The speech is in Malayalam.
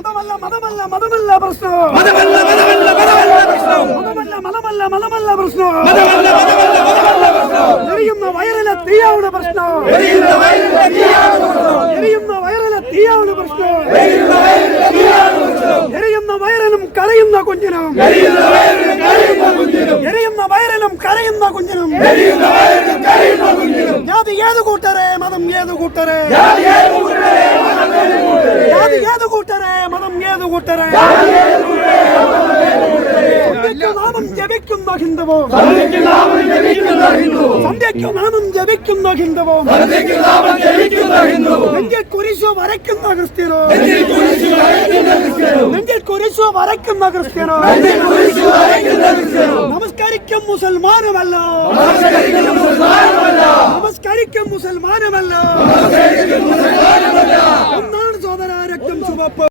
മതമല്ല മതമല്ല മതമല്ല പ്രശ്നം മതമല്ല മതമല്ല മതമല്ല പ്രശ്നം മതമല്ല മതമല്ല മതമല്ല പ്രശ്നം മതമല്ല മതമല്ല മതമല്ല പ്രശ്നം എരിയുന്ന വയറിലെ തീയാണ് പ്രശ്നം എരിയുന്ന വയറിലെ തീയാണ് പ്രശ്നം എരിയുന്ന വയറിലെ തീയാണ് പ്രശ്നം എരിയുന്ന വയറിലെ തീയാണ് പ്രശ്നം എരിയുന്ന വയറിലും കരയുന്ന കുഞ്ഞിനും എരിയുന്ന വയറിലും കരയുന്ന കുഞ്ഞിനും എരിയുന്ന വയറിലും കരയുന്ന കുഞ്ഞിനും എരിയുന്ന വയറിലും കരയുന്ന കുഞ്ഞിനും ജാതി ഏത് കൂട്ടരെ മതം ഏത് കൂട്ടരെ ജാതി ഏത് കൂട്ടരെ മതം ഏത് കൂട്ടരെ ജാതി ഏത് കൂട്ടരെ മതം ഏത് കൂട്ടരെ ജാതി ഏത് കൂട്ടരെ മതം ഏത് കൂട്ടരെ സന്ധ്യയ്ക്കു നാമം ജപിക്കുന്ന ഹിന്ദുവും സന്ധ്യയ്ക്ക് നാമം ജപിക്കുന്ന ഹിന്ദുവും സന്ധ്യയ്ക്കു നാമം ജപിക്കുന്ന ഹിന്ദുവും സന്ധ്യയ്ക്ക് നാമം ജപിക്കുന്ന ഹിന്ദുവും നെഞ്ചിൽ കുരിശു വരയ്ക്കുന്ന ക്രിസ്ത്യനോ നെഞ്ചിൽ കുരിശ് വരയ്ക്കുന്ന ക്രിസ്ത്യനും നെഞ്ചിൽ കുരിശു വരയ്ക്കുന്ന ക്രിസ്ത്യനോ നെഞ്ചിൽ കുരിശ് വരയ്ക്കുന്ന ക്രിസ്ത്യനും നമസ്കരിക്കും മുസൽമാനുമല്ല നമസ്കരിക്കുന്ന മുസൽമാനുമല്ല നമസ്കരിക്കും മുസൽമാനുമല്ല നമസ്കരിക്കുന്ന മുസൽമാനുമല്ല ഒന്നാണ് സോദര രക്തം ചുവപ്പ്